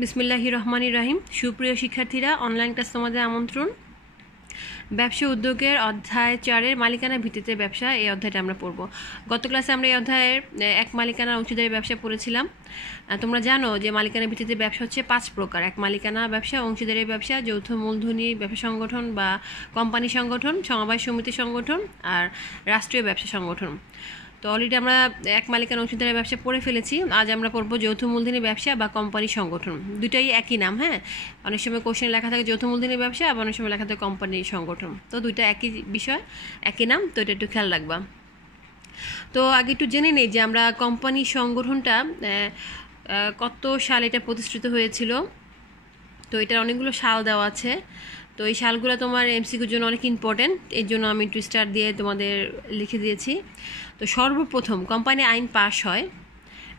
বিসমিল্লাহির রহমানির রহিম। সুপ্রিয় শিক্ষার্থীরা, অনলাইন ক্লাস তোমাদের আমন্ত্রণ। ব্যবসা উদ্যোগের অধ্যায় 4-এর মালিকানা ভিত্তিতে ব্যবসা, এই অধ্যায়টা আমরা পড়ব। গত ক্লাসে আমরা এই অধ্যায়ের এক মালিকানা অংশীদারি ব্যবসা পড়েছিলাম। তোমরা জানো যে মালিকানা ভিত্তিতে ব্যবসা হচ্ছে 5 প্রকার: এক মালিকানা ব্যবসা, অংশীদারি ব্যবসা, যৌথ মূলধনী ব্যবসা সংগঠন বা কোম্পানি সংগঠন, সমবায় সমিতি সংগঠন আর রাষ্ট্রীয় ব্যবসা সংগঠন। তো অলরেডি আমরা এক মালিকানা অংশীদারি ব্যবসা পড়ে ফেলেছি। আজ আমরা পড়বো যৌথ মূলধনী ব্যবসা বা কোম্পানি সংগঠন। দুটাই একই নাম, হ্যাঁ। অনেক সময় কোশ্চেনে লেখা থাকে যৌথ মূলধনী ব্যবসা, আবার অনেক সময় লেখা থাকে কোম্পানি সংগঠন। তো দুইটা একই বিষয়, একই নাম, তো এটা একটু খেয়াল রাখবা। তো আগে একটু জেনে নেই যে আমরা কোম্পানি সংগঠনটা কত সালে এটা প্রতিষ্ঠিত হয়েছিল। তো এটার অনেকগুলো সাল দেওয়া আছে। তো এই সালগুলো তোমার এমসিকিউর জন্য অনেক ইম্পর্টেন্ট, এর জন্য আমি একটু স্টার দিয়ে তোমাদের লিখে দিয়েছি। তো সর্বপ্রথম কোম্পানি আইন পাস হয়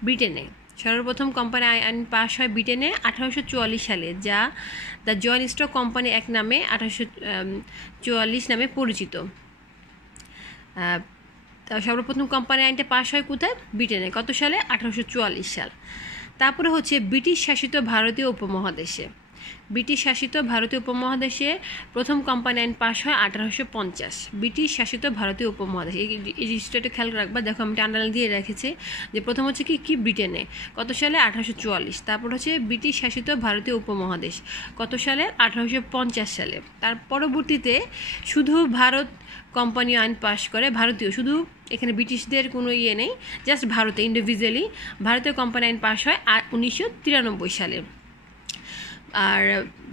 ব্রিটেনে। সর্বপ্রথম কোম্পানি আইন পাস হয় ব্রিটেনে 1844 সালে, যা the joint stock company act নামে 1844 নামে পরিচিত। সর্বপ্রথম কোম্পানি আইনটা পাস হয় কোথায়? ব্রিটেনে। কত সালে? 1844 সাল। তারপরে হচ্ছে ব্রিটিশ শাসিত ভারতীয় উপমহাদেশে। ব্রিটিশ শাসিত ভারতীয় উপমহাদেশে প্রথম কোম্পানি আইন পাস হয় 1850। ব্রিটিশ শাসিত ভারতীয় উপমহাদেশ, এই জিনিসটা একটু খেয়াল রাখবা। দেখো আমি আন্ডারলাইন দিয়ে রেখেছি যে প্রথম হচ্ছে কি ব্রিটেনে, কত সালে? 1844। তারপর হচ্ছে ব্রিটিশ শাসিত ভারতীয় উপমহাদেশ, কত সালে? 1850 সালে। তার পরবর্তীতে শুধু ভারত কোম্পানি আইন পাস করে, ভারতীয়, শুধু এখানে ব্রিটিশদের কোনো ইয়ে নেই, জাস্ট ভারতে ইন্ডিভিজুয়ালি ভারতীয় কোম্পানি আইন পাস হয় 1993 সালে। আর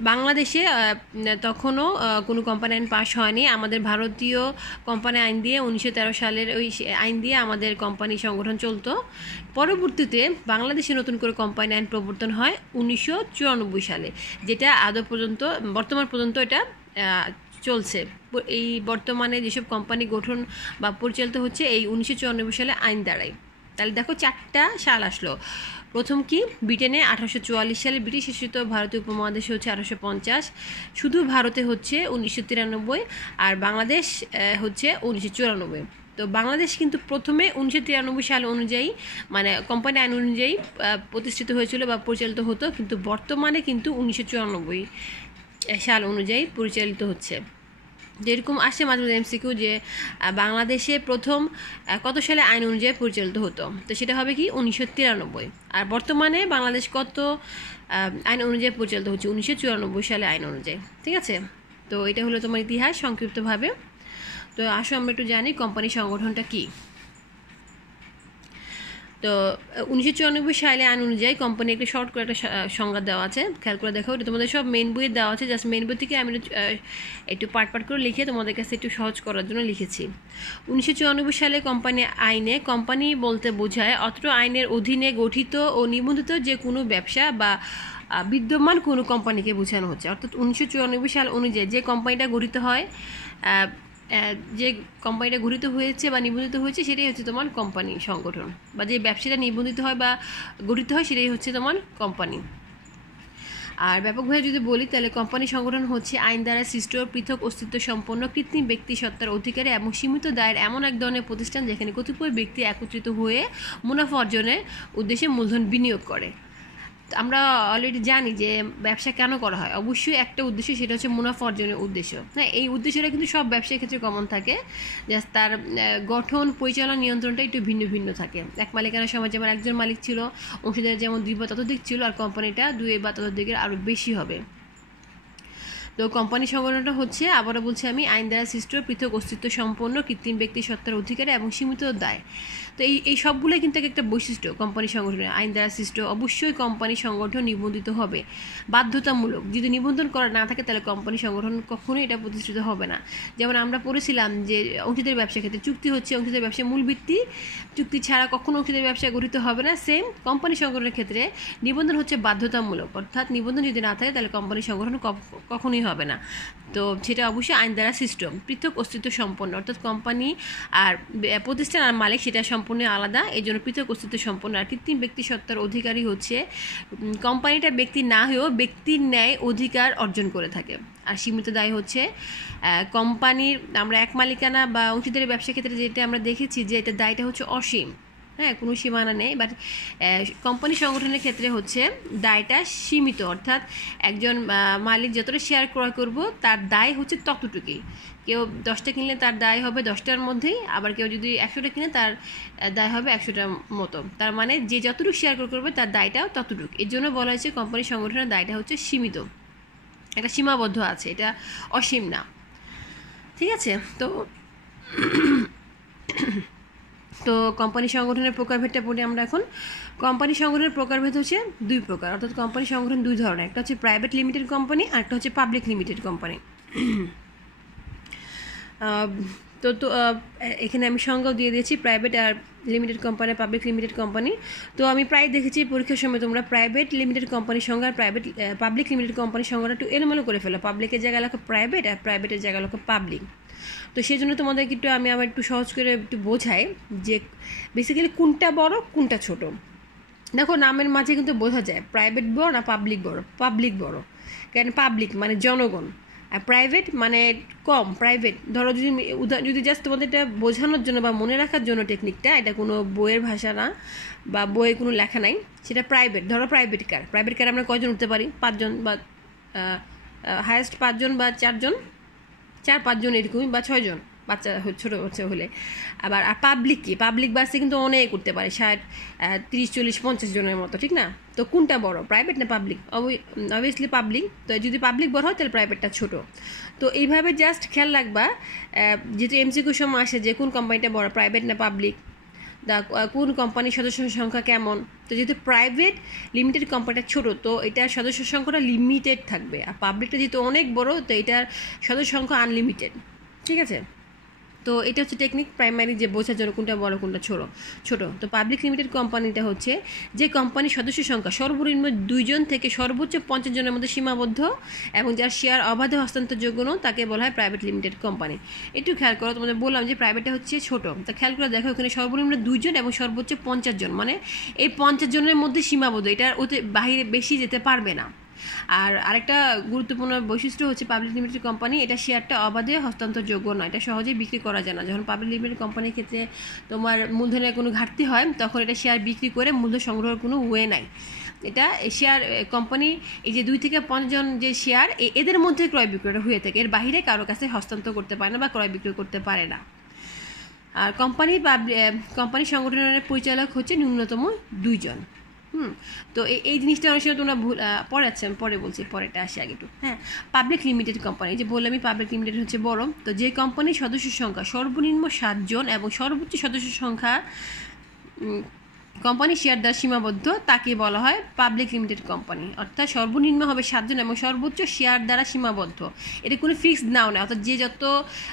বাংলাদেশে তখনও কোনো কোম্পানি আইন পাস হয়নি। আমাদের ভারতীয় কোম্পানি আইন দিয়ে 1913 সালের ওই আইন দিয়ে আমাদের কোম্পানি সংগঠন চলতো। পরবর্তীতে বাংলাদেশে নতুন করে কোম্পানি আইন প্রবর্তন হয় 1994 সালে, যেটা আদৌ পর্যন্ত বর্তমান পর্যন্ত এটা চলছে। এই বর্তমানে যেসব কোম্পানি গঠন বা পরিচালিত হচ্ছে এই 1994 সালে আইন দ্বারাই। তাহলে দেখো 4টা সাল আসলো। প্রথম কি? ব্রিটেনে 1844 সালে, ব্রিটিশ শাসিত ভারতীয় উপমহাদেশে হচ্ছে 1850, শুধু ভারতে হচ্ছে 1993, আর বাংলাদেশ হচ্ছে 1994। তো বাংলাদেশ কিন্তু প্রথমে 1993 সাল অনুযায়ী, মানে কোম্পানি আইন অনুযায়ী প্রতিষ্ঠিত হয়েছিল বা পরিচালিত হতো, কিন্তু বর্তমানে কিন্তু 1994 সাল অনুযায়ী পরিচালিত হচ্ছে। যেরকম আসে মাঝে মাঝে এমসিকিউ যে বাংলাদেশে প্রথম কত সালে আইন অনুযায়ী পরিচালিত হতো, তো সেটা হবে কি 1993। আর বর্তমানে বাংলাদেশ কত আইন অনুযায়ী পরিচালিত হচ্ছে? 1994 সালে আইন অনুযায়ী। ঠিক আছে, তো এটা হলো তোমার ইতিহাস সংক্ষিপ্তভাবে। তো আসো আমরা একটু জানি কোম্পানি সংগঠনটা কি। তো 1994 সালে আইন অনুযায়ী কোম্পানি একটা শর্ট করে একটা সংজ্ঞা দেওয়া আছে, খেয়াল করে দেখো। এটা তোমাদের সব মেইন বইয়ে দেওয়া আছে, জাস্ট মেইন বই থেকে আমি একটু পার্ট করে লিখে তোমাদের কাছে একটু সহজ করার জন্য লিখেছি। 1994 সালে কোম্পানি আইনে কোম্পানি বলতে বোঝায় অত্র আইনের অধীনে গঠিত ও নিবন্ধিত যে কোনো ব্যবসা বা বিদ্যমান কোনো কোম্পানিকে বোঝানো হচ্ছে। অর্থাৎ 1994 সাল অনুযায়ী যে কোম্পানিটা গঠিত হয়, যে কোম্পানিটা গঠিত হয়েছে বা নিবন্ধিত হয়েছে, সেটাই হচ্ছে তোমার কোম্পানি সংগঠন, বা যে ব্যবসাটা নিবন্ধিত হয় বা গঠিত হয় সেটাই হচ্ছে তোমার কোম্পানি। আর ব্যাপকভাবে যদি বলি তাহলে কোম্পানি সংগঠন হচ্ছে আইন দ্বারা সৃষ্ট পৃথক অস্তিত্ব সম্পন্ন কৃত্রিম ব্যক্তি সত্তার অধিকারী এবং সীমিত দায়ের এমন এক ধরনের প্রতিষ্ঠান যেখানে কতিপয় ব্যক্তি একত্রিত হয়ে মুনাফা অর্জনের উদ্দেশ্যে মূলধন বিনিয়োগ করে। আমরা অলরেডি জানি যে ব্যবসা কেন করা হয়, অবশ্যই একটা উদ্দেশ্য, সেটা হচ্ছে মুনাফা অর্জনের উদ্দেশ্য। হ্যাঁ, এই উদ্দেশ্যটা কিন্তু সব ব্যবসার ক্ষেত্রে কমন থাকে, জাস্ট তার গঠন, পরিচালনা, নিয়ন্ত্রণটা একটু ভিন্ন ভিন্ন থাকে। এক মালিকানার সময় যেমন একজন মালিক ছিল, অংশীদারের যেমন 2 বা ততোধিক ছিল, আর কোম্পানিটা 2 বা ততোধিকের আরও বেশি হবে। তো কোম্পানি সংগঠনটা হচ্ছে, আবারও বলছি আমি, আইন দ্বারা সৃষ্ট পৃথক অস্তিত্ব সম্পন্ন কৃত্রিম ব্যক্তি সত্তার অধিকারী এবং সীমিত দায়। তো এই সবগুলোই কিন্তু একটা বৈশিষ্ট্য কোম্পানি সংগঠনের। আইন দ্বারা সৃষ্ট, অবশ্যই কোম্পানি সংগঠন নিবন্ধিত হবে, বাধ্যতামূলক। যদি নিবন্ধন করা না থাকে তাহলে কোম্পানি সংগঠন কখনোই এটা প্রতিষ্ঠিত হবে না। যেমন আমরা পড়েছিলাম যে অংশীদারি ব্যবসার ক্ষেত্রে চুক্তি হচ্ছে অংশীদারি ব্যবসার মূল ভিত্তি, চুক্তি ছাড়া কখনো অংশীদারি ব্যবসা গঠিত হবে না। সেম কোম্পানি সংগঠনের ক্ষেত্রে নিবন্ধন হচ্ছে বাধ্যতামূলক, অর্থাৎ নিবন্ধন যদি না থাকে তাহলে কোম্পানি সংগঠন কখনোই হবে না। তো সেটা অবশ্যই আইন দ্বারা সৃষ্ট পৃথক অস্তিত্ব সম্পন্ন, অর্থাৎ কোম্পানি আর প্রতিষ্ঠান আর মালিক সেটা সম্পূর্ণ আলাদা, এই জন্য পৃথক অস্তিত্ব সম্পন্ন। আর কৃত্রিম ব্যক্তি সত্তার অধিকারী হচ্ছে কোম্পানিটা ব্যক্তি না হয়েও ব্যক্তির ন্যায় অধিকার অর্জন করে থাকে। আর সীমিত দায় হচ্ছে কোম্পানির, আমরা এক মালিকানা বা অংশীদারি ব্যবসার ক্ষেত্রে যেটা আমরা দেখেছি যে এটা দায়টা হচ্ছে অসীম, হ্যাঁ, কোনো সীমানা নেই। বাট কোম্পানি সংগঠনের ক্ষেত্রে হচ্ছে দায়টা সীমিত, অর্থাৎ একজন মালিক যতটা শেয়ার ক্রয় করব তার দায় হচ্ছে ততটুকুই। কেউ 10টা কিনলে তার দায় হবে 10টার মধ্যেই, আবার কেউ যদি 100টা কিনে তার দায় হবে 100টার মতো। তার মানে যে যতটুকু শেয়ার ক্রয় করবে তার দায়টাও ততটুকু। এর জন্য বলা হয়েছে কোম্পানি সংগঠনের দায়টা হচ্ছে সীমিত, এটা সীমাবদ্ধ আছে, এটা অসীম না। ঠিক আছে, তো কোম্পানি সংগঠনের প্রকারভেদটা পড়ি আমরা এখন। কোম্পানি সংগঠনের প্রকারভেদ হচ্ছে 2 প্রকার, অর্থাৎ কোম্পানি সংগঠন 2 ধরনের, একটা হচ্ছে প্রাইভেট লিমিটেড কোম্পানি আর একটা হচ্ছে পাবলিক লিমিটেড কোম্পানি। তো এখানে আমি সংজ্ঞাও দিয়ে দিয়েছি প্রাইভেট আর limited company, public limited company. তো আমি প্রায় দেখেছি পরীক্ষার সময় তোমরা প্রাইভেট লিমিটেড কোম্পানির সংজ্ঞা আর পাবলিক লিমিটেড কোম্পানির সংজ্ঞাটা একটু এলোমেলো করে ফেলো। পাবলিকের জায়গায় লেখো প্রাইভেট আর প্রাইভেটের জায়গায় লেখো পাবলিক। তো সেই জন্য তোমাদেরকে একটু আমি আবার একটু সহজ করে একটু বোঝাই যে বেসিক্যালি কোনটা বড় কোনটা ছোট। দেখো নামের মাঝে কিন্তু বোঝা যায় প্রাইভেট বড় না পাবলিক বড়। পাবলিক বড়, কারণ পাবলিক মানে জনগণ, আর প্রাইভেট মানে কম। প্রাইভেট ধরো যদি জাস্ট তোমাদের এটা বোঝানোর জন্য বা মনে রাখার জন্য টেকনিকটা, এটা কোনো বইয়ের ভাষা না বা বইয়ে কোনো লেখা নাই, সেটা প্রাইভেট। ধরো প্রাইভেট কার আমরা কয়জন উঠতে পারি? 5 জন বা হায়েস্ট 5 জন বা 4-5 জন এরকমই, বা 6 জন বাচ্চা ছোটো বাচ্চা হলে। আবার আর পাবলিক বাসে কিন্তু অনেক উঠতে পারে, 60, 30, 40, 50 জনের মতো, ঠিক না? তো কোনটা বড়, প্রাইভেট না পাবলিক? Obviously public. তো যদি পাবলিক বড় হয় তাহলে প্রাইভেটটা ছোট। তো এইভাবে জাস্ট খেয়াল রাখবা, যেহেতু এমসিকিউ সময় আসে যে কোন কোম্পানিটা বড়, প্রাইভেট না পাবলিক, কোন কোম্পানির সদস্যের সংখ্যা কেমন। তো যেহেতু প্রাইভেট লিমিটেড কোম্পানিটা ছোট, তো এটার সদস্য সংখ্যাটা লিমিটেড থাকবে। আর পাবলিকটা যেহেতু অনেক বড়, তো এটার সদস্য সংখ্যা আনলিমিটেড। ঠিক আছে, তো এটা হচ্ছে টেকনিক প্রাইমারি যে বোঝার জন্য কোনটা বড় কোনটা ছোট। তো পাবলিক লিমিটেড কোম্পানিটা হচ্ছে যে কোম্পানির সদস্য সংখ্যা সর্বনিম্ন 2 জন থেকে সর্বোচ্চ 50 জনের মধ্যে সীমাবদ্ধ এবং যার শেয়ার অবাধে হস্তান্তরযোগ্য তাকে বলা হয় প্রাইভেট লিমিটেড কোম্পানি। একটু খেয়াল করো, তোমাদের বললাম যে প্রাইভেটটা হচ্ছে ছোট। তো খেয়াল করে দেখো এখানে সর্বনিম্ন 2 জন এবং সর্বোচ্চ 50 জন, মানে এই 50 জনের মধ্যে সীমাবদ্ধ, এটার বাইরে বেশি যেতে পারবে না। আর আরেকটা গুরুত্বপূর্ণ বৈশিষ্ট্য হচ্ছে পাবলিক লিমিটেড কোম্পানি, এটা শেয়ারটা অবাধে হস্তান্তরযোগ্য না, এটা সহজেই বিক্রি করা যায় না। যখন পাবলিক লিমিটেড কোম্পানির ক্ষেত্রে তোমার মূলধনের কোনো ঘাটতি হয়, তখন এটা শেয়ার বিক্রি করে মূলধন সংগ্রহের কোনো ওয়ে নাই। এটা শেয়ার কোম্পানি এই যে 2 থেকে 5 জন যে শেয়ার, এদের মধ্যে ক্রয় বিক্রয়টা হয়ে থাকে, এর বাইরে কারো কাছে হস্তান্তর করতে পারে না বা ক্রয় বিক্রয় করতে পারে না। আর কোম্পানি সংগঠনের পরিচালক হচ্ছে ন্যূনতম 2 জন। তো এই জিনিসটা অনেক সময় তোমরা পরে বলছি, পরেটা আসি আগে একটু। হ্যাঁ, পাবলিক লিমিটেড কোম্পানি, যে বললাম আমি পাবলিক লিমিটেড হচ্ছে বড়। তো যে কোম্পানির সদস্য সংখ্যা সর্বনিম্ন 7 জন এবং সর্বোচ্চ সদস্য সংখ্যা কোম্পানি শেয়ার দ্বারা সীমাবদ্ধ, তাকে বলা হয় পাবলিক লিমিটেড কোম্পানি। অর্থাৎ সর্বনিম্ন হবে 7 জন এবং সর্বোচ্চ শেয়ার দ্বারা সীমাবদ্ধ। এটা কোনো ফিক্সড নাও না, অর্থাৎ যে যত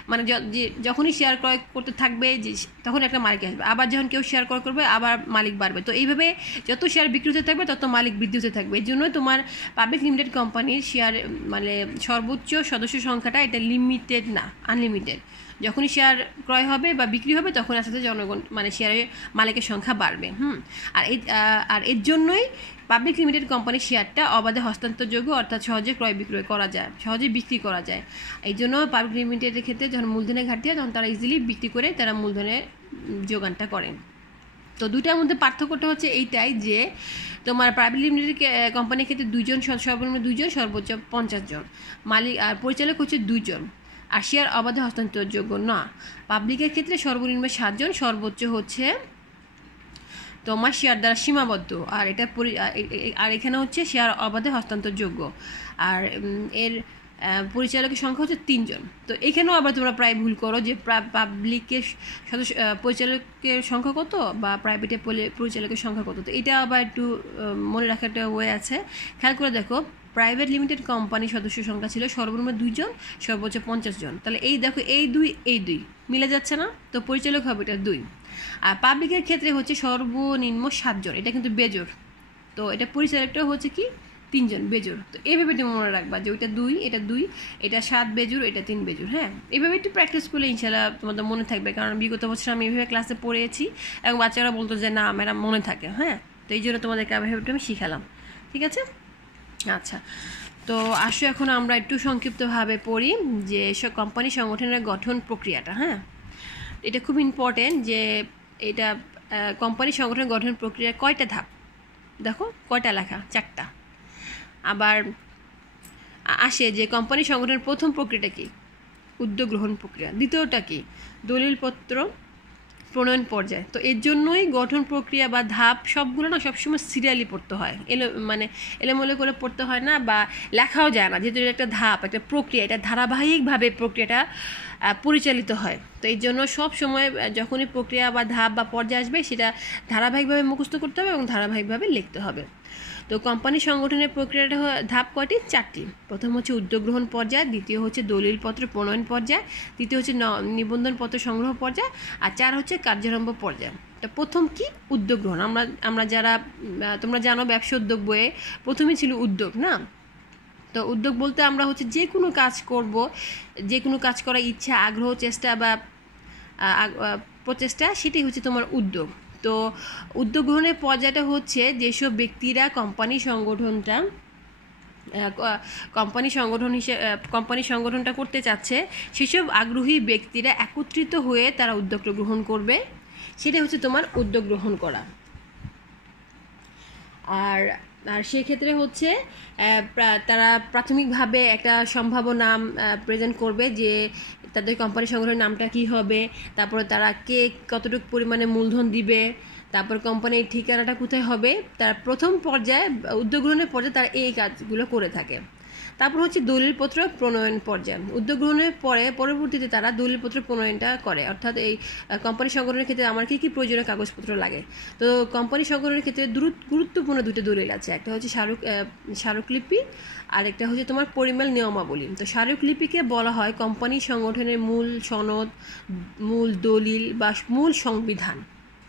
মানে যখনই শেয়ার ক্রয় করতে থাকবে তখন একটা মালিক আসবে, আবার যখন কেউ শেয়ার ক্রয় করবে আবার মালিক বাড়বে। তো এইভাবে যত শেয়ার বিক্রি হতে থাকবে তত মালিক বৃদ্ধি হতে থাকবে। এর জন্য তোমার পাবলিক লিমিটেড কোম্পানির শেয়ার মানে সর্বোচ্চ সদস্য সংখ্যাটা এটা লিমিটেড না, আনলিমিটেড। যখনই শেয়ার ক্রয় হবে বা বিক্রি হবে তখন আস্তে জনগণ মানে শেয়ারের মালিকের সংখ্যা বাড়বে। আর এর জন্যই পাবলিক লিমিটেড কোম্পানির শেয়ারটা অবাধে হস্তান্তরযোগ্য, অর্থাৎ সহজে ক্রয় বিক্রয় করা যায়, সহজে বিক্রি করা যায়। এই জন্য পাবলিক লিমিটেডের ক্ষেত্রে যখন মূলধনের ঘাটতি হয় তখন তারা ইজিলি বিক্রি করে তারা মূলধনের যোগানটা করেন। তো দুইটার মধ্যে পার্থক্যটা হচ্ছে এইটাই যে তোমার প্রাইভেট লিমিটেড কোম্পানির ক্ষেত্রে 2 জন, সর্বনিম্ন 2 জন, সর্বোচ্চ 50 জন মালিক, আর পরিচালক হচ্ছে 2 জন, আর শেয়ার অবাধে হস্তান্তরযোগ্য না। পাবলিকের ক্ষেত্রে সর্বনিম্ন 7 জন, সর্বোচ্চ হচ্ছে তোমার শেয়ার দ্বারা সীমাবদ্ধ, আর এখানে হচ্ছে শেয়ার অবাধে হস্তান্তরযোগ্য। আর এর পরিচালকের সংখ্যা হচ্ছে 3 জন। তো এখানেও আবার তোমরা প্রায় ভুল করো যে পাবলিকের সদস্য পরিচালকের সংখ্যা কত বা প্রাইভেটের পরিচালকের সংখ্যা কত। তো এটা আবার একটু মনে রাখার একটা ওয়ে আছে। খেয়াল করে দেখো, প্রাইভেট লিমিটেড কোম্পানির সদস্য সংখ্যা ছিল সর্বনিম্ন 2 জন, সর্বোচ্চ 50 জন। তাহলে এই দেখো এই দুই মিলে যাচ্ছে না, তো পরিচালক হবে এটা 2। আর পাবলিকের ক্ষেত্রে হচ্ছে সর্বনিম্ন 7 জন, এটা কিন্তু বেজোর। তো এটা পরিচালকটা হচ্ছে কি 3 জন, বেজোর। তো এইভাবে তুমি মনে রাখবা যে ওইটা 2, এটা 7 বেজোর, এটা 3 বেজোর। হ্যাঁ, এইভাবে একটু প্র্যাকটিস করলে ইনশাল্লাহ তোমাদের মনে থাকবে, কারণ বিগত বছর আমি এইভাবে ক্লাসে পড়িয়েছি এবং বাচ্চারা বলতো যে না মেরা মনে থাকে। হ্যাঁ, তো এই জন্য তোমাদেরকে আমি শিখালাম। ঠিক আছে, আচ্ছা। তো আসো এখন আমরা একটু সংক্ষিপ্তভাবে পড়ি যে সব কোম্পানি সংগঠনের গঠন প্রক্রিয়াটা। হ্যাঁ, এটা খুব ইম্পর্টেন্ট যে এটা কোম্পানি সংগঠন গঠন প্রক্রিয়া কয়টা ধাপ? দেখো কয়টা লেখা, 4টা। আবার আসে যে কোম্পানি সংগঠনের প্রথম প্রক্রিয়াটা কি? উদ্যোগ গ্রহণ প্রক্রিয়া। দ্বিতীয়টা কি? দলিলপত্র প্রণয়ন পর্যায়। তো এর জন্যই গঠন প্রক্রিয়া বা ধাপ সবগুলো না সবসময় সিরিয়ালি পড়তে হয়, এলোমেলো করে পড়তে হয় না, বা লেখাও যায় না, যেহেতু একটা ধাপ, একটা প্রক্রিয়া, এটা ধারাবাহিকভাবে প্রক্রিয়াটা পরিচালিত হয়। তো এই জন্য সব সময় যখনই প্রক্রিয়া বা ধাপ বা পর্যায়ে আসবে সেটা ধারাবাহিকভাবে মুখস্থ করতে হবে এবং ধারাবাহিকভাবে লিখতে হবে। তো কোম্পানি সংগঠনের প্রক্রিয়াটা ধাপ কয়টি? 4টি। প্রথম হচ্ছে উদ্যোগ গ্রহণ পর্যায়, দ্বিতীয় হচ্ছে দলিলপত্র প্রণয়ন পর্যায়, তৃতীয় হচ্ছে নিবন্ধনপত্র সংগ্রহ পর্যায়, আর 4 হচ্ছে কার্যারম্ভ পর্যায়। তো প্রথম কি? উদ্যোগ গ্রহণ। আমরা যারা তোমরা জানো ব্যবসা উদ্যোগ বইয়ে প্রথমেই ছিল উদ্যোগ, না? তো উদ্যোগ বলতে আমরা হচ্ছে যে কোনো কাজ করব, যে কোনো কাজ করার ইচ্ছা, আগ্রহ, চেষ্টা বা প্রচেষ্টা, সেটাই হচ্ছে তোমার উদ্যোগ। তো উদ্যোগ গ্রহণের পর্যায়টা হচ্ছে যেসব ব্যক্তিরা কোম্পানি সংগঠনটা করতে চাচ্ছে, সেসব আগ্রহী ব্যক্তিরা একত্রিত হয়ে তারা উদ্যোগটা গ্রহণ করবে, সেটা হচ্ছে তোমার উদ্যোগ গ্রহণ করা। আর সেক্ষেত্রে হচ্ছে তারা প্রাথমিকভাবে একটা সম্ভাব্য নাম প্রেজেন্ট করবে, যে তাদের কোম্পানি সংগঠনের নামটা কি হবে, তারপরে তারা কে কতটুকু পরিমাণে মূলধন দিবে, তারপর কোম্পানির ঠিকানাটা কোথায় হবে। তার প্রথম পর্যায়ে উদ্যোগ গ্রহণের পর্যায়ে তারা এই কাজগুলো করে থাকে। তারপর হচ্ছে দলিলপত্র প্রণয়ন পর্যায়। উদ্যোগ গ্রহণের পরবর্তীতে তারা দলিলপত্র প্রণয়নটা করে, অর্থাৎ এই কোম্পানি সংগঠনের ক্ষেত্রে আমার কী কী প্রয়োজনীয় কাগজপত্র লাগে। তো কোম্পানি সংগঠনের ক্ষেত্রে গুরুত্বপূর্ণ 2টা দলিল আছে, একটা হচ্ছে স্মারকলিপি আর একটা হচ্ছে তোমার পরিমেল নিয়মাবলী। তো স্মারকলিপিকে বলা হয় কোম্পানি সংগঠনের মূল সনদ, মূল দলিল বা মূল সংবিধান।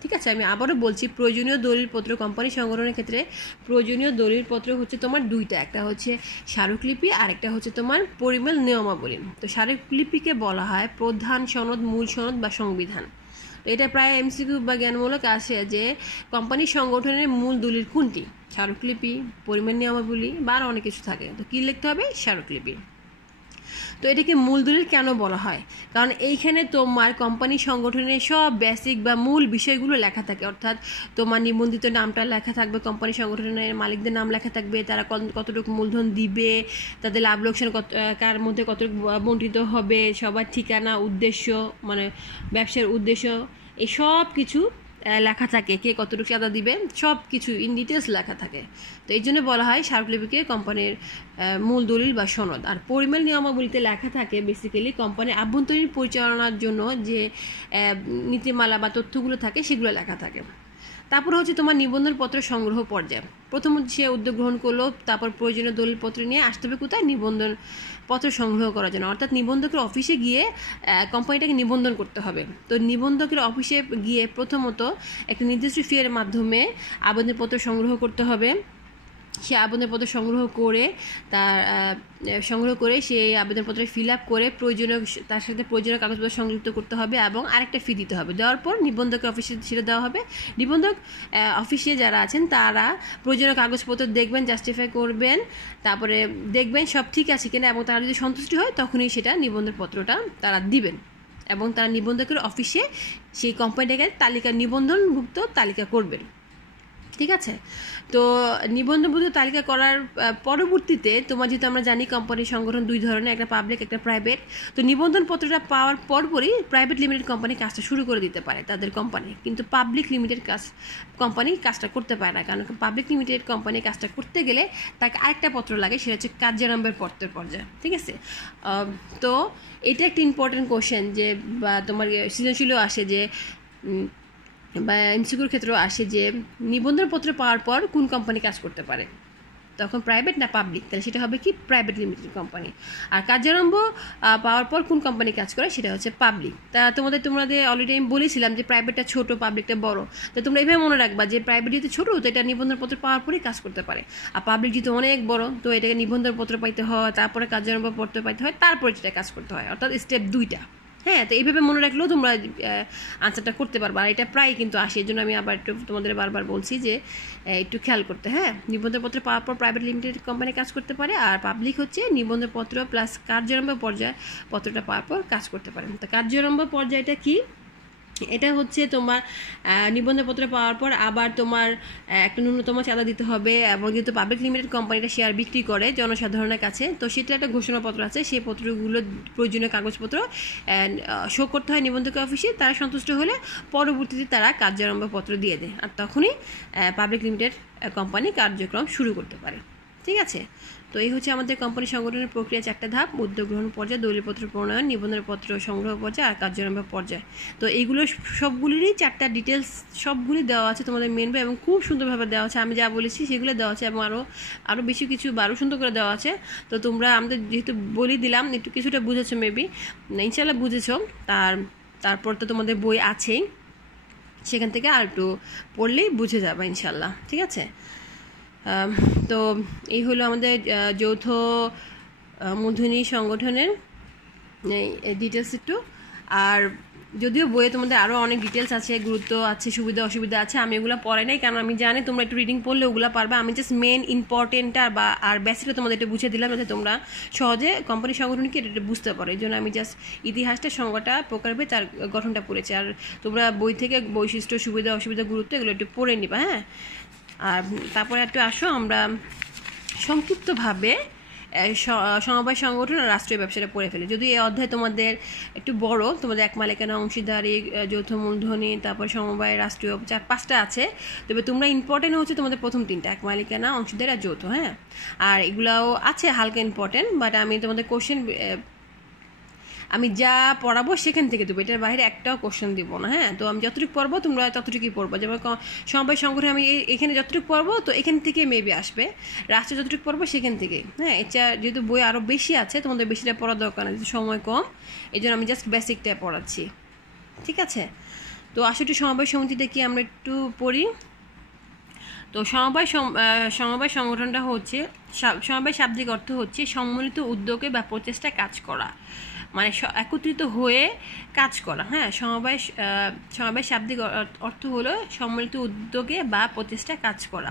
ঠিক আছে, আমি আবারও বলছি, প্রয়োজনীয় দলিলপত্র কোম্পানি সংগঠনের ক্ষেত্রে প্রয়োজনীয় দলিলপত্র হচ্ছে তোমার 2টা, একটা হচ্ছে স্মারকলিপি আর একটা হচ্ছে তোমার পরিমেল নিয়মাবলী। তো স্মারকলিপিকে বলা হয় প্রধান সনদ, মূল সনদ বা সংবিধান। তো এটা প্রায় এমসিকিউ বা জ্ঞানমূলক আসে যে কোম্পানি সংগঠনের মূল দলিল কোনটি? স্মারকলিপি, পরিমেল নিয়মাবলী বা আরও অনেক কিছু থাকে। তো কী লিখতে হবে? স্মারকলিপি। তো এটাকে মূল দলিল কেন বলা হয়? কারণ এইখানে তোমার কোম্পানি সংগঠনের সব বেসিক বা মূল বিষয়গুলো লেখা থাকে, অর্থাৎ তোমার নিবন্ধিত নামটা লেখা থাকবে, কোম্পানি সংগঠনের মালিকদের নাম লেখা থাকবে, তারা কতটুকু মূলধন দিবে, তাদের লাভ লোকসান কার মধ্যে কতটুকু বণ্টিত হবে, সবার ঠিকানা, উদ্দেশ্য, মানে ব্যবসার উদ্দেশ্য, এই সব কিছু লেখা থাকে, কে কতটুকু চাঁদা দিবে, সব কিছু ইন ডিটেলস লেখা থাকে। তো এই জন্য বলা হয় স্মারকলিপিকে কোম্পানির মূল দলিল বা সনদ। আর পরিমেল নিয়মাবলীতে লেখা থাকে বেসিক্যালি কোম্পানির আভ্যন্তরীণ পরিচালনার জন্য যে নীতিমালা বা তথ্যগুলো থাকে সেগুলো লেখা থাকে। তারপর হচ্ছে তোমার নিবন্ধনপত্র সংগ্রহ পর্যায়। প্রথম সে উদ্যোগ গ্রহণ করলো, তারপর প্রয়োজনীয় দলিলপত্র নিয়ে আসতে হবে কোথায়? নিবন্ধনপত্র সংগ্রহ করার জন্য, অর্থাৎ নিবন্ধকের অফিসে গিয়ে কোম্পানিটাকে নিবন্ধন করতে হবে। তো নিবন্ধকের অফিসে গিয়ে প্রথমত একটা নির্দিষ্ট ফিয়ের মাধ্যমে আবেদনপত্র সংগ্রহ করতে হবে। সে আবেদনপত্র সংগ্রহ করে সেই আবেদনপত্র ফিল আপ করে তার সাথে প্রয়োজনীয় কাগজপত্র সংযুক্ত করতে হবে এবং আরেকটা ফি দিতে হবে। দেওয়ার পর নিবন্ধকের অফিসে সেটা দেওয়া হবে। নিবন্ধক অফিসে যারা আছেন তারা প্রয়োজনীয় কাগজপত্র দেখবেন, জাস্টিফাই করবেন, তারপরে দেখবেন সব ঠিক আছে কিনা, এবং তারা যদি সন্তুষ্টি হয় তখনই সেটা নিবন্ধনপত্রটা তারা দিবেন, এবং তারা নিবন্ধকের অফিসে সেই কোম্পানিটাকে নিবন্ধনভুক্ত তালিকা করবেন। ঠিক আছে, তো নিবন্ধনভুক্ত তালিকা করার পরবর্তীতে তোমার, যেহেতু আমরা জানি কোম্পানি সংগঠন 2 ধরনের, একটা পাবলিক একটা প্রাইভেট। তো নিবন্ধনপত্রটা পাওয়ার পরপরই প্রাইভেট লিমিটেড কোম্পানি কাজটা শুরু করে দিতে পারে তাদের কোম্পানি, কিন্তু পাবলিক লিমিটেড কোম্পানি কাজটা করতে পারে না। কারণ পাবলিক লিমিটেড কোম্পানি কাজটা করতে গেলে তাকে আরেকটা পত্র লাগে, সেটা হচ্ছে কার্যারম্ভের পত্রের পর্যায়ে। ঠিক আছে, তো এটা একটা ইম্পর্টেন্ট কোশ্চেন, যে বা তোমার সৃজনশীলও আসে যে বা এমসিকিউর ক্ষেত্রেও আসে যে নিবন্ধনপত্র পাওয়ার পর কোন কোম্পানি কাজ করতে পারে, তখন প্রাইভেট না পাবলিক? তাহলে সেটা হবে কি? Private limited company. আর কার্যারম্ভ পাওয়ার পর কোন কোম্পানি কাজ করে, সেটা হচ্ছে পাবলিক। তা তোমাদের অলরেডি আমি বলেছিলাম যে প্রাইভেটটা ছোটো, পাবলিকটা বড়। তো তোমরা এইভাবে মনে রাখবা যে প্রাইভেট যেহেতু ছোটো, তো এটা নিবন্ধনপত্র পাওয়ার পরেই কাজ করতে পারে, আর পাবলিক যেহেতু অনেক বড়, তো এটাকে নিবন্ধনপত্র পাইতে হয়, তারপরে কার্যারম্ভ পত্র পাইতে হয়, তারপরে সেটা কাজ করতে হয়, অর্থাৎ স্টেপ 2টা। হ্যাঁ, তো এইভাবে মনে রাখলেও তোমরা আনসারটা করতে পারবা। আর এটা প্রায় কিন্তু আসে, এই জন্য আমি আবার একটু তোমাদের বারবার বলছি যে একটু খেয়াল করতে। হ্যাঁ, নিবন্ধনপত্র পাওয়ার পর প্রাইভেট লিমিটেড কোম্পানি কাজ করতে পারে, আর পাবলিক হচ্ছে নিবন্ধনপত্র প্লাস কার্যারম্ভ পর্যায় পত্রটা পাওয়ার পর কাজ করতে পারে। তো কার্যারম্ভ পর্যায়টা কি? এটা হচ্ছে তোমার নিবন্ধনপত্র পাওয়ার পর আবার তোমার একটা ন্যূনতম চাঁদা দিতে হবে, এবং যেহেতু পাবলিক লিমিটেড কোম্পানিটা শেয়ার বিক্রি করে জনসাধারণের কাছে, তো সেটা একটা ঘোষণাপত্র আছে, সেই পত্রগুলো প্রয়োজনীয় কাগজপত্র শো করতে হয় নিবন্ধক অফিসে। তারা সন্তুষ্ট হলে পরবর্তীতে তারা কার্যারম্ভপত্র দিয়ে দেয়, আর তখনই পাবলিক লিমিটেড কোম্পানি কার্যক্রম শুরু করতে পারে। ঠিক আছে, তো এই হচ্ছে আমাদের কোম্পানি সংগঠনের প্রক্রিয়া 4টা ধাপ: উদ্যোগ গ্রহণ পর্যায়ে, দলিলপত্র প্রণয়ন, নিবন্ধনপত্র সংগ্রহ পর্যায়ে, আর কার্যারম্ভ পর্যায়ে। তো এইগুলো সবগুলিরই 4টা ডিটেলস সবগুলি দেওয়া আছে তোমাদের মেন বই, এবং খুব সুন্দরভাবে দেওয়া আছে। আমি যা বলেছি সেগুলো দেওয়া আছে, এবং আরও বেশি কিছু আরও সুন্দর করে দেওয়া আছে। তো তোমরা আমাদের যেহেতু বলি দিলাম, একটু কিছুটা বুঝেছো মেবি, ইনশাল্লাহ বুঝেছো। তারপর তো তোমাদের বই আছেই, সেখান থেকে আর একটু পড়লেই বুঝে যাবে ইনশাল্লাহ। ঠিক আছে, তো এই হলো আমাদের যৌথ মূলধনী সংগঠনের ডিটেলস একটু। আর যদিও বইয়ে তোমাদের আরও অনেক ডিটেলস আছে, গুরুত্ব আছে, সুবিধা অসুবিধা আছে, আমি এগুলো পড়াই নাই, কারণ আমি জানি তোমরা একটু রিডিং পড়লে ওগুলো পারবে। আমি জাস্ট মেন ইম্পর্টেন্টটা আর বেসিকটা তোমাদের এটা বুঝে দিলাম, যাতে তোমরা সহজে কোম্পানি সংগঠনকে এটা বুঝতে পারো। এই জন্য আমি জাস্ট ইতিহাসটা, সংজ্ঞাটা, প্রকারভেদ, তার গঠনটা পড়েছি। আর তোমরা বই থেকে বৈশিষ্ট্য, সুবিধা অসুবিধা, গুরুত্ব এগুলো একটু পড়ে নিবা। হ্যাঁ, আর তারপরে একটু আসো আমরা সংক্ষিপ্তভাবে সমবায় সংগঠন আর রাষ্ট্রীয় ব্যবসাটা পড়ে ফেলি। যদি এই অধ্যায় তোমাদের একটু বড়, তোমাদের এক মালিকানা, অংশীদারি, যৌথ মূলধনী, তারপর সমবায়, রাষ্ট্রীয়, 4-5টা আছে, তবে তোমরা ইম্পর্টেন্ট হচ্ছে তোমাদের প্রথম 3টা: এক মালিকানা, অংশীদারি আর যৌথ। হ্যাঁ, আর এগুলাও আছে হালকা ইম্পর্টেন্ট, বাট আমি তোমাদের কোশ্চেন আমি যা পড়াবো সেখান থেকে দেবো, এটার বাইরে একটাও কোশ্চেন দিব না। হ্যাঁ, তো আমি যতটুকু পড়বো তোমরা ততটুকুই পড়বো। যেমন সমবায় সংগঠন আমি এখানে যতটুকু পড়বো, তো এখান থেকে মেবি আসবে। রাষ্ট্রে যতটুকু পড়বো সেখান থেকে। হ্যাঁ, এটা যেহেতু বই আরও বেশি আছে, তোমাদের বেশিটা পড়ার দরকার নেই, সময় কম, এই জন্য আমি জাস্ট বেসিকটা পড়াচ্ছি। ঠিক আছে, তো আসলে সমবায় সমিতিটা কি আমরা একটু পড়ি। তো সমবায় সংগঠনটা হচ্ছে, সমবায় শাব্দিক অর্থ হচ্ছে সম্মিলিত উদ্যোগে বা প্রচেষ্টায় কাজ করা, মানে একত্রিত হয়ে কাজ করা। হ্যাঁ, সমবায় শাব্দিক অর্থ হলো সম্মিলিত উদ্যোগে বা প্রচেষ্টায় কাজ করা।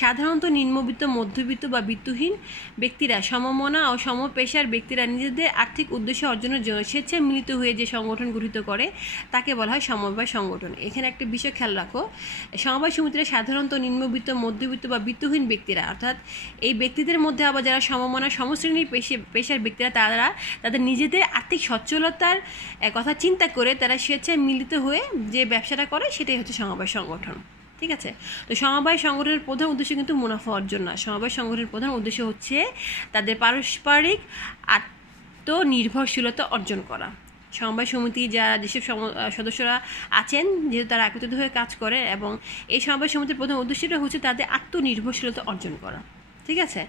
সাধারণত নিম্নবিত্ত, মধ্যবিত্ত বা বিত্তহীন ব্যক্তিরা, সমমনা ও সমপেশার ব্যক্তিরা নিজেদের আর্থিক উদ্দেশ্য অর্জনের জন্য স্বেচ্ছায় মিলিত হয়ে যে সংগঠন গঠিত করে তাকে বলা হয় সমবায় সংগঠন। এখানে একটা বিষয় খেয়াল রাখো, সমবায় সমিতিরা সাধারণত নিম্নবিত্ত, মধ্যবিত্ত বা বিত্তহীন ব্যক্তিরা, অর্থাৎ এই ব্যক্তিদের মধ্যে আবার যারা সমমনা, সমশ্রেণীর পেশার ব্যক্তিরা, তাদের নিজেদের আর্থিক সচ্ছলতার কথা চিন্তা করে তারা স্বেচ্ছায় মিলিত হয়ে যে ব্যবসাটা করে, সেটাই হচ্ছে সমবায় সংগঠন। ঠিক আছে, তো সমবায় সংগঠনের প্রধান উদ্দেশ্য কিন্তু মুনাফা অর্জন না। সমবায় সংগঠনের প্রধান উদ্দেশ্য হচ্ছে তাদের পারস্পরিক আত্মনির্ভরশীলতা অর্জন করা। সমবায় সমিতি যেসব সদস্যরা আছেন, যেহেতু তারা একত্রিত হয়ে কাজ করে, এবং এই সমবায় সমিতির প্রধান উদ্দেশ্যটা হচ্ছে তাদের আত্মনির্ভরশীলতা অর্জন করা। ঠিক আছে,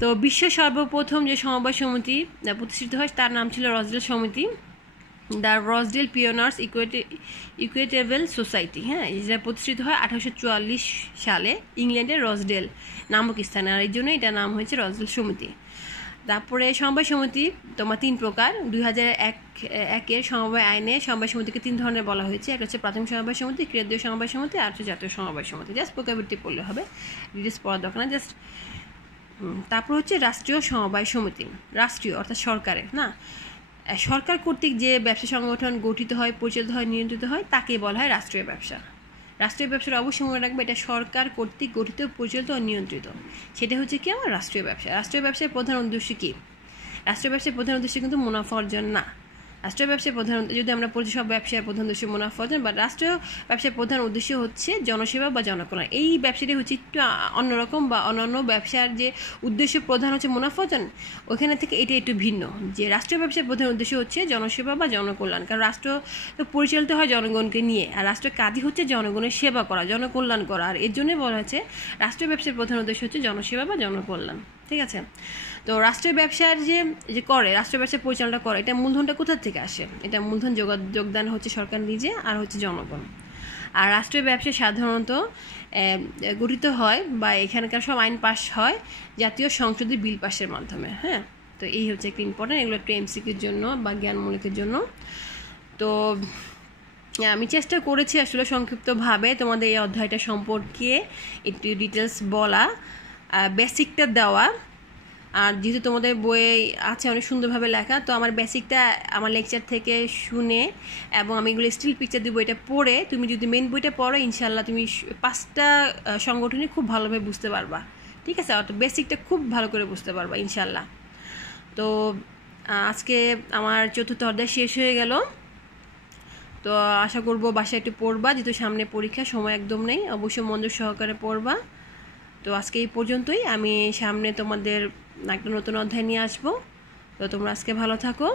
তো বিশ্বের সর্বপ্রথম যে সমবায় সমিতি প্রতিষ্ঠিত হয় তার নাম ছিল রসডেল সমিতি, দ্য রসডেল পিওনার্স ইকুইটেবল সোসাইটি। হ্যাঁ, যেটা প্রতিষ্ঠিত হয় 1844 সালে ইংল্যান্ডের রসডেল নামক স্থানে, আর এই জন্য এটা নাম হয়েছে রসডেল সমিতি। তারপরে সমবায় সমিতি তোমার 3 প্রকার। 2001-এর সমবায় আইনে সমবায় সমিতিকে 3 ধরনের বলা হয়েছে। একটা হচ্ছে প্রাথমিক সমবায় সমিতি, কেন্দ্রীয় সমবায় সমিতি, আর হচ্ছে জাতীয় সমবায় সমিতি। জাস্ট প্রকারভেদটি পড়লে হবে, ডিটেলস পড়ার দরকার না, জাস্ট। তারপর হচ্ছে রাষ্ট্রীয় সমবায় সমিতি। রাষ্ট্রীয় অর্থাৎ সরকারের না, সরকার কর্তৃক যে ব্যবসা সংগঠন গঠিত হয়, পরিচালিত হয়, নিয়ন্ত্রিত হয়, তাকে বলা হয় রাষ্ট্রীয় ব্যবসা। রাষ্ট্রীয় ব্যবসার অবশ্যই মনে রাখবে, এটা সরকার কর্তৃক গঠিত, পরিচালিত ও নিয়ন্ত্রিত, সেটা হচ্ছে কি আমার রাষ্ট্রীয় ব্যবসা। রাষ্ট্রীয় ব্যবসার প্রধান উদ্দেশ্য কি? রাষ্ট্রীয় ব্যবসার প্রধান উদ্দেশ্য কিন্তু মুনাফা অর্জন না। রাষ্ট্রীয় ব্যবসার প্রধান, যদি আমরা পড়ি সব ব্যবসার প্রধান উদ্দেশ্য মুনাফা অর্জন, বা রাষ্ট্রীয় ব্যবসার প্রধান উদ্দেশ্য হচ্ছে জনসেবা বা জনকল্যাণ। এই ব্যবসাটি হচ্ছে একটু অন্যরকম, বা অন্যান্য ব্যবসার যে উদ্দেশ্য প্রধান হচ্ছে মুনাফা অর্জন, ওখানে থেকে এটা একটু ভিন্ন। যে রাষ্ট্রীয় ব্যবসার প্রধান উদ্দেশ্য হচ্ছে জনসেবা বা জনকল্যাণ, কারণ রাষ্ট্র তো পরিচালিত হয় জনগণকে নিয়ে, আর রাষ্ট্রের কাজই হচ্ছে জনগণের সেবা করা, জনকল্যাণ করা, আর এর জন্যই বলা হচ্ছে রাষ্ট্রীয় ব্যবসার প্রধান উদ্দেশ্য হচ্ছে জনসেবা বা জনকল্যাণ। ঠিক আছে, তো রাষ্ট্রীয় ব্যবসার যে করে, রাষ্ট্রীয় ব্যবসা পরিচালনা করে, এটা মূলধনটা কোথা থেকে আসে? এটা মূলধন যোগদান হচ্ছে সরকার নিজে, আর হচ্ছে জনগণ। আর রাষ্ট্রীয় ব্যবসা সাধারণত গঠিত হয় বা এখানকার সব আইন পাস হয় জাতীয় সংসদে বিল পাসের মাধ্যমে। হ্যাঁ, তো এই হচ্ছে একটা ইম্পর্টেন্ট, এগুলো একটু এমসিকিউর জন্য বা জ্ঞানমূলকের জন্য। তো আমি চেষ্টা করেছি আসলে সংক্ষিপ্তভাবে তোমাদের এই অধ্যায়টা সম্পর্কে একটু ডিটেলস বলা, বেসিকটা দেওয়া। আর যেহেতু তোমাদের বইয়ে আছে অনেক সুন্দরভাবে লেখা, তো আমার বেসিকটা আমার লেকচার থেকে শুনে এবং আমি এগুলো স্টিল পিকচার দিব, এটা পড়ে তুমি যদি মেন বইটা পড়ো ইনশাল্লাহ তুমি 5টা সংগঠনই খুব ভালোভাবে বুঝতে পারবা। ঠিক আছে, অর্থাৎ বেসিকটা খুব ভালো করে বুঝতে পারবা ইনশাল্লাহ। তো আজকে আমার 4র্থ অধ্যায় শেষ হয়ে গেল। তো আশা করব বাসায় একটু পড়বা, যেহেতু সামনে পরীক্ষা, সময় একদম নেই, অবশ্যই মনোযোগ সহকারে পড়বা। তো আজকে এই পর্যন্তই, আমি সামনে তোমাদের একটা নতুন অধ্যায় নিয়ে আসবো। তো তোমরা আজকে ভালো থাকো,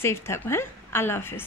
সেফ থাকো, হ্যাঁ, আল্লাহ হাফেজ।